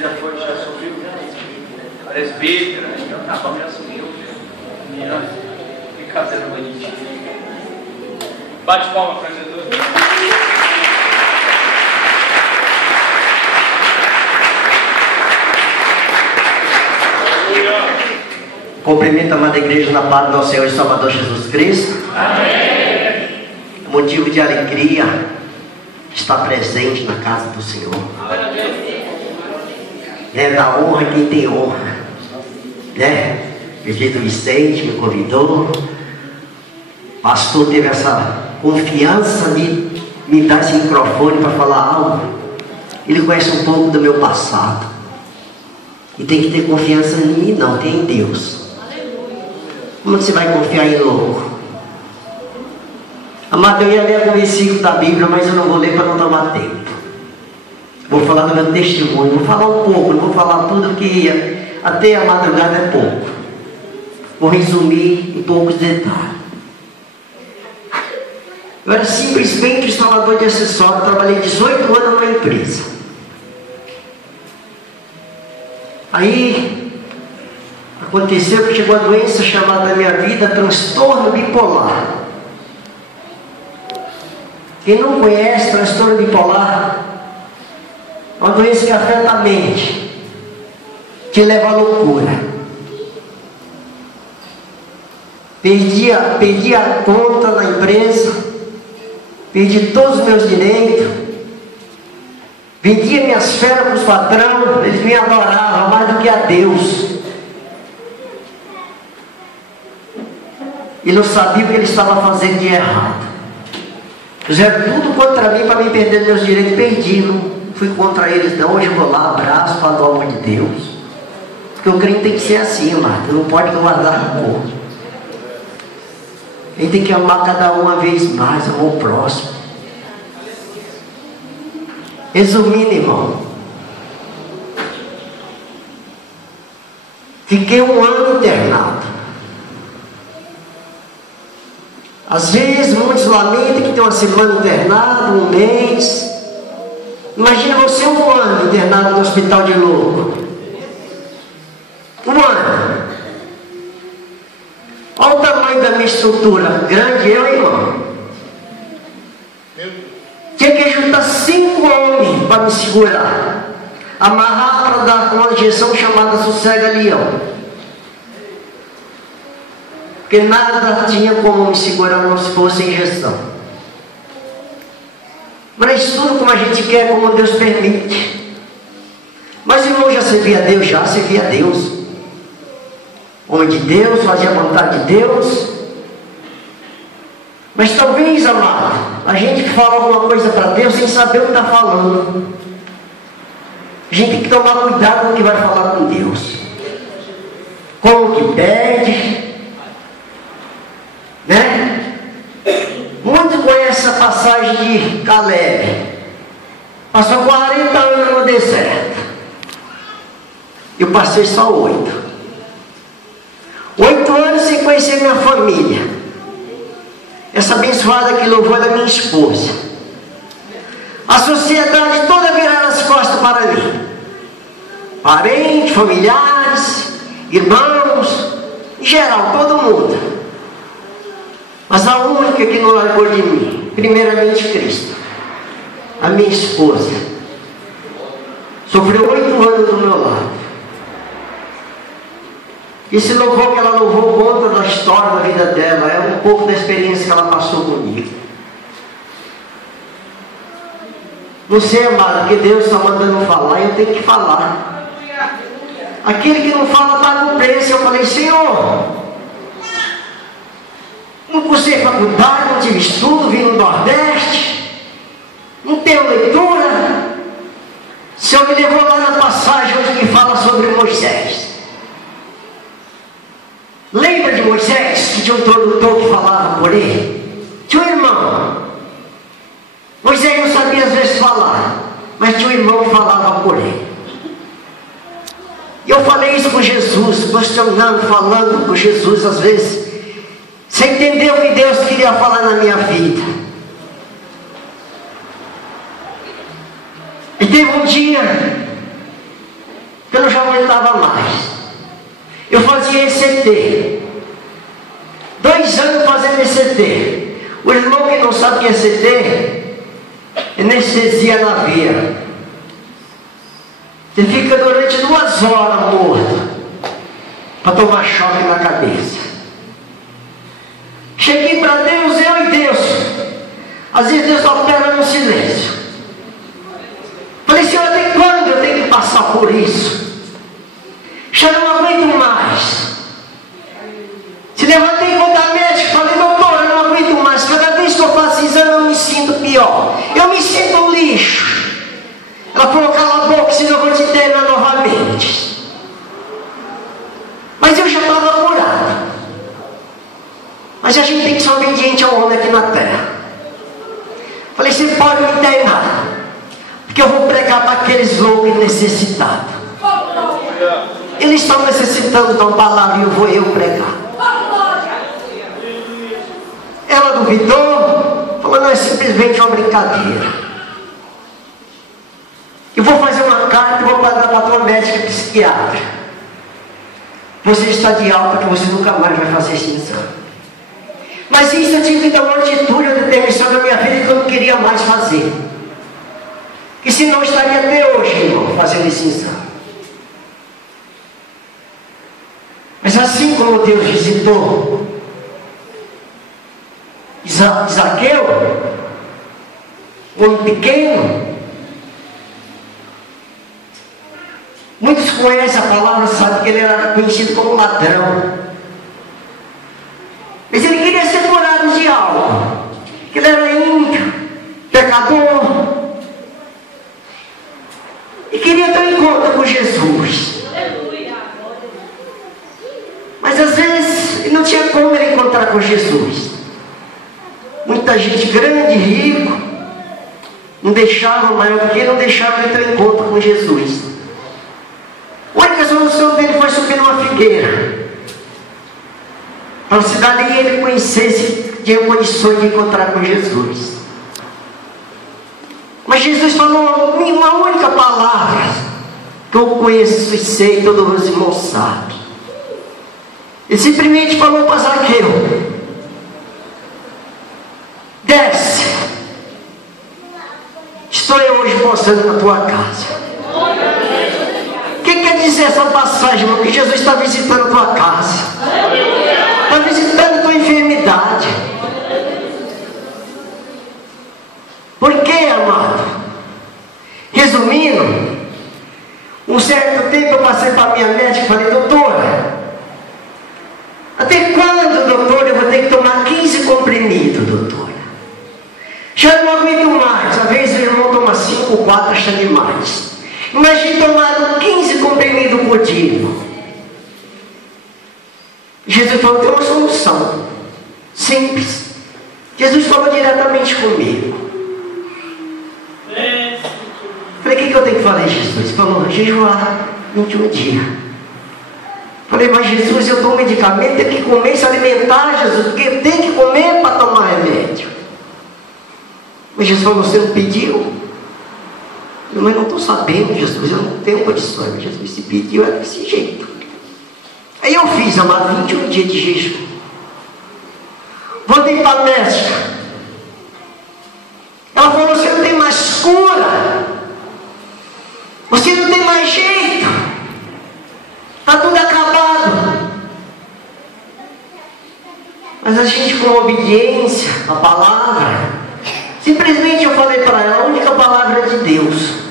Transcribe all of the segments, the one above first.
Já subiu, presbítero, então tá bom, já subiu. Que cadeira bonitinha. Bate palma para Jesus. Cumprimento a amada igreja na paz do nosso Senhor e Salvador Jesus Cristo. Amém. Motivo de alegria estar presente na casa do Senhor. Da honra quem tem honra. Prefeito Vicente me convidou. O pastor teve essa confiança de me dar esse microfone para falar algo. Ele conhece um pouco do meu passado. E tem que ter confiança em mim, não, tem em Deus. Como você vai confiar em louco? Amado, eu ia ler algum versículo da Bíblia, mas eu não vou ler para não tomar tempo. Vou falar do meu testemunho, vou falar um pouco, não vou falar tudo, porque até a madrugada é pouco. Vou resumir em poucos detalhes. Eu era simplesmente instalador de acessórios, trabalhei 18 anos numa empresa. Aí aconteceu que chegou a doença chamada na minha vida transtorno bipolar. Quem não conhece transtorno bipolar, é uma doença que afeta a mente, que leva à loucura. Perdi a conta na empresa, perdi todos os meus direitos, vendia minhas férias para os patrões, eles me adoravam mais do que a Deus. E não sabiam o que eles estavam fazendo de errado. Fizeram tudo contra mim para me perder meus direitos, perdi, não fui contra eles não. Hoje eu vou lá, abraço, falo do amor de Deus. Porque o crente tem que ser assim, amado, não pode guardar rancor. Ele tem que amar cada um uma vez mais, amar o próximo. Resumindo, irmão, fiquei um ano internado. Às vezes muitos lamentam que tem uma semana internado, um mês. Imagina você um ano internado no hospital de louco. Um ano. Olha o tamanho da minha estrutura. Grande eu, irmão. Tinha que juntar 5 homens para me segurar. Amarrar para dar uma injeção chamada sossega-leão. Porque nada tinha como me segurar não se fosse injeção. Mas tudo como a gente quer, como Deus permite. Mas irmão, já servia a Deus? Já servia a Deus. Homem de Deus, fazia a vontade de Deus. Mas talvez, amado, a gente fala alguma coisa para Deus sem saber o que está falando. A gente tem que tomar cuidado com o que vai falar com Deus. Como que pede. Muitos conhecem a passagem de Caleb. Passou 40 anos no deserto. Eu passei só 8. 8 anos sem conhecer minha família. Essa abençoada que louvou era minha esposa. A sociedade toda virava as costas para mim. Parentes, familiares, irmãos, em geral, todo mundo. Mas a única que não largou de mim, primeiramente Cristo, a minha esposa, sofreu 8 anos do meu lado. Esse louvor que ela louvou conta da história da vida dela, é um pouco da experiência que ela passou comigo. Não sei, amado, porque Deus está mandando falar e eu tenho que falar. Aquele que não fala paga o preço. Eu falei, Senhor, não cursei faculdade, não tive estudo, vim no Nordeste, não tenho leitura. O Senhor me levou lá na passagem onde que fala sobre Moisés. Lembra de Moisés, que tinha um tradutor que falava por ele? Tinha um irmão. Moisés não sabia às vezes falar, mas tinha um irmão que falava por ele. E eu falei isso com Jesus, questionando, falando com Jesus às vezes. Você entendeu o que Deus queria falar na minha vida? E teve um dia aguentava mais. Eu fazia ECT. 2 anos fazendo ECT. O irmão que não sabe o que é ECT, anestesia na veia. Você fica durante 2 horas morto, para tomar choque na cabeça. Cheguei para Deus, eu e Deus. Às vezes Deus opera no silêncio. Falei, Senhor, até quando eu tenho que passar por isso? Já não aguento mais. Se levantei contra a médica, falei, doutor, eu não aguento mais. Cada vez que eu faço exame, eu me sinto pior. Eu me sinto um lixo. Ela falou, cala a boca, senão eu vou te internar novamente. Mas eu já estava curado. Mas a gente tem que ser obediente ao homem aqui na terra. Falei, você pode me internar, porque eu vou pregar para aqueles loucos necessitados. Eles estão necessitando de uma palavra e eu vou pregar. Ela duvidou, falou, não, é simplesmente uma brincadeira. Eu vou fazer uma carta e vou mandar para a tua médica e psiquiatra. Você está de alta, que você nunca mais vai fazer esse exame. Mas isso eu tive que dar uma atitude, uma determinação na minha vida que eu não queria mais fazer. E senão eu estaria até hoje, irmão, fazendo esse exame. Mas assim como Deus visitou Zaqueu, um homem pequeno, muitos conhecem a palavra, sabem que ele era conhecido como ladrão. Mas ele queria ser curado de algo. Que ele era ímpio, pecador. E queria ter um encontro com Jesus. Mas às vezes não tinha como ele encontrar com Jesus. Muita gente grande, rico, não deixava, maior do que não deixava ele ter um encontro com Jesus. A única solução dele foi subir numa figueira. Para a cidade e ele conhecesse, tinha condições de encontrar com Jesus. Mas Jesus falou uma única palavra que eu conheço e sei, todos os irmãos sabem. Ele simplesmente falou para Zaqueu: desce, estou eu hoje pousando na tua casa. O que quer dizer essa passagem, irmão? Que Jesus está visitando a tua casa, está visitando a tua enfermidade. Por quê, amado? Resumindo, um certo tempo eu passei para a minha médica e falei: doutora, até quando, doutora, eu vou ter que tomar 15 comprimidos, doutora? Já não aguento mais. Às vezes o irmão toma 5, 4, acha demais. Imagine tomar 15 comprimidos por dia. Jesus falou: tem uma solução simples. Jesus falou diretamente comigo. Falei: o que eu tenho que fazer, Jesus? Ele falou: jejuar 21 dias. Falei: mas Jesus, eu tomo medicamento, tenho que comer, se alimentar, Jesus, porque tem que comer para tomar remédio. Mas Jesus falou: você não pediu? Eu não estou sabendo, Jesus, eu não tenho condições. Jesus, se pediu, é desse jeito. Aí eu fiz, amado, 21 dias de jejum. Voltei para a médica. Ela falou: você não tem mais cura, você não tem mais jeito, está tudo acabado. Mas a gente, com obediência à palavra, simplesmente eu falei para ela: a única palavra é de Deus.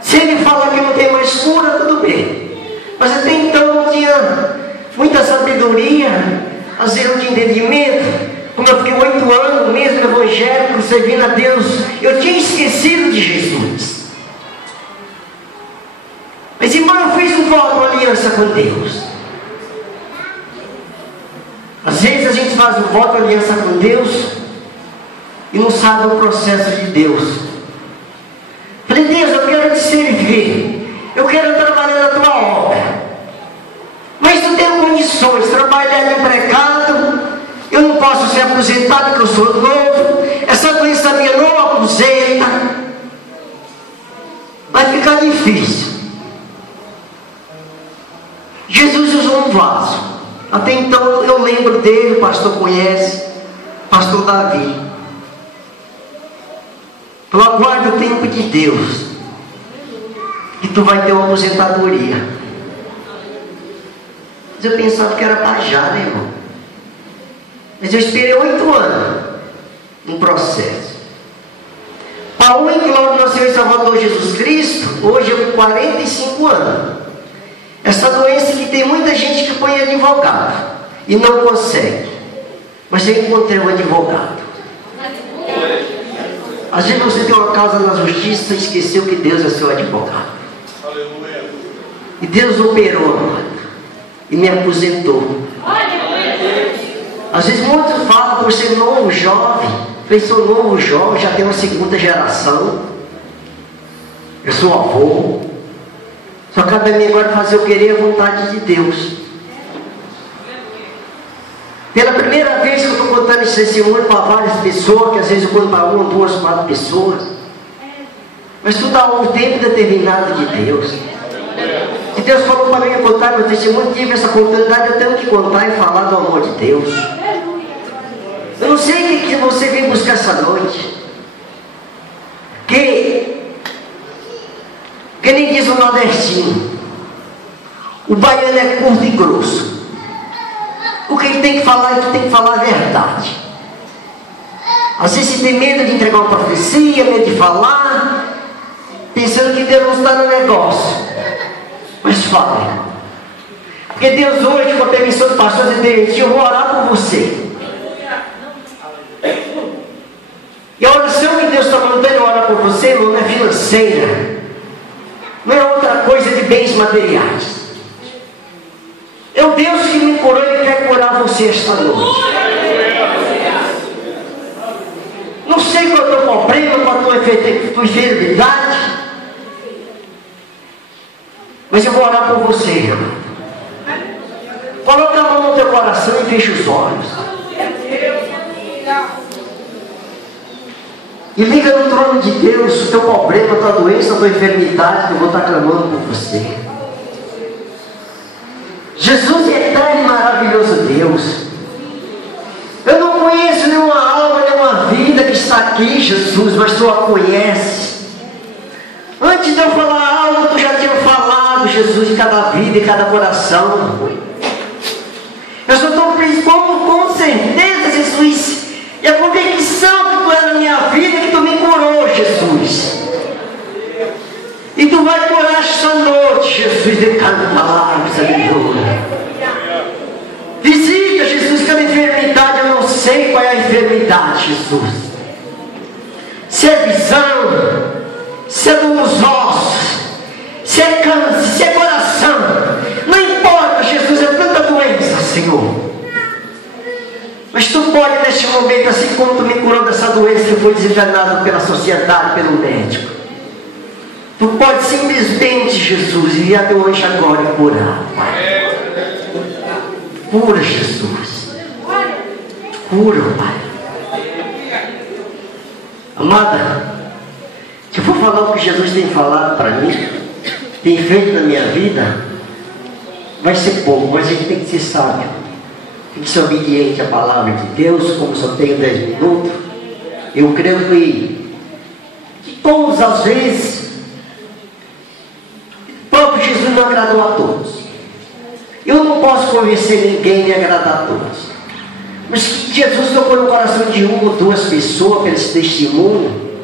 Se ele fala que não tem mais cura, tudo bem. Mas até então eu tinha muita sabedoria, às vezes de entendimento. Como eu fiquei 8 anos mesmo evangélico, servindo a Deus, eu tinha esquecido de Jesus. Mas, irmão, eu fiz um voto, uma aliança com Deus. Às vezes a gente faz um voto, uma aliança com Deus, e não sabe o processo de Deus. Falei: Deus, eu quero te servir, eu quero trabalhar na tua obra, mas não tenho condições de trabalhar de empregado, eu não posso ser aposentado porque eu sou novo, essa doença minha não aposenta, vai ficar difícil. vaso. Até então eu lembro dele, o pastor conhece, pastor Davi. Falou, aguarde o tempo de Deus, que tu vai ter uma aposentadoria. Mas eu pensava que era para já, né, irmão? Mas eu esperei 8 anos no processo. Paulo, em que logo nasceu em Salvador Jesus Cristo, hoje eu tenho 45 anos. Essa doença que tem muita gente que põe advogado e não consegue. Mas eu encontrei um advogado. Às vezes você tem uma causa na justiça e esqueceu que Deus é seu advogado. E Deus operou, amado, e me aposentou. Às vezes muitos falam por ser novo, jovem. Eu sou novo, jovem, já tenho uma segunda geração. Eu sou avô. Só cabe a mim agora fazer o querer e a vontade de Deus. Pela primeira vez que eu estou contando esse testemunho para várias pessoas, que às vezes eu conto para 1, 2, 4 pessoas. Mas tudo há um tempo determinado de Deus. E Deus falou para mim contar meu testemunho, tive essa oportunidade, eu tenho que contar e falar do amor de Deus. Eu não sei o que você veio buscar essa noite. Que nem diz o nordestino, o baiano é curto e grosso. O que ele tem que falar, ele tem que falar a verdade. Às vezes você tem medo de entregar uma profecia, medo de falar, pensando que Deus não está no negócio. Mas fale. Porque Deus hoje, com a permissão do pastor, eu vou orar por você. E a oração que Deus está mandando orar por você, irmão, não é financeira. Não é outra coisa de bens materiais. É o Deus que me curou, Ele quer curar você esta noite. Não sei qual é o teu problema, qual é a tua enfermidade, mas eu vou orar por você, irmão. Coloca a mão no teu coração e fecha os olhos. E liga no trono de Deus o teu problema, a tua doença, a tua enfermidade, que eu vou estar clamando por você. Jesus é eterno e maravilhoso Deus. Eu não conheço nenhuma alma, nenhuma vida que está aqui, Jesus, mas tu a conheces. Antes de eu falar algo, tu já tinha falado, Jesus, de cada vida e cada coração. Eu só estou com certeza, Jesus, e a convicção que tu é na minha vida, que tu me curou, Jesus. E tu vai curar esta noite, Jesus, de cada palavra, aleluia. Visita, Jesus, cada enfermidade, eu não sei qual é a enfermidade, Jesus. Se é visão, se é dor nos ossos, se é câncer, se é coração, não importa, Jesus, é tanta doença, Senhor. Mas tu pode neste momento, assim como tu me curou dessa doença que foi desenganada pela sociedade, pelo médico, tu pode simplesmente, Jesus, enviar teu anjo agora e curar, Pai. Cura, Jesus. Cura, Pai. Amada, se eu for falar o que Jesus tem falado para mim, tem feito na minha vida, vai ser pouco, mas a gente tem que ser sábio. Tem que ser obediente à palavra de Deus. Como só tenho 10 minutos, eu creio que todas as vezes o próprio Jesus não agradou a todos. Eu não posso convencer ninguém de agradar a todos, mas que Jesus tocou no coração de 1 ou 2 pessoas pelo esse testemunho,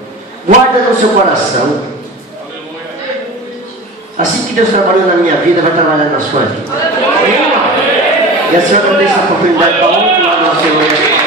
guarda no seu coração. Assim que Deus trabalhou na minha vida, vai trabalhar na sua vida. E a senhora tem essa oportunidade para outro lado do Senhor.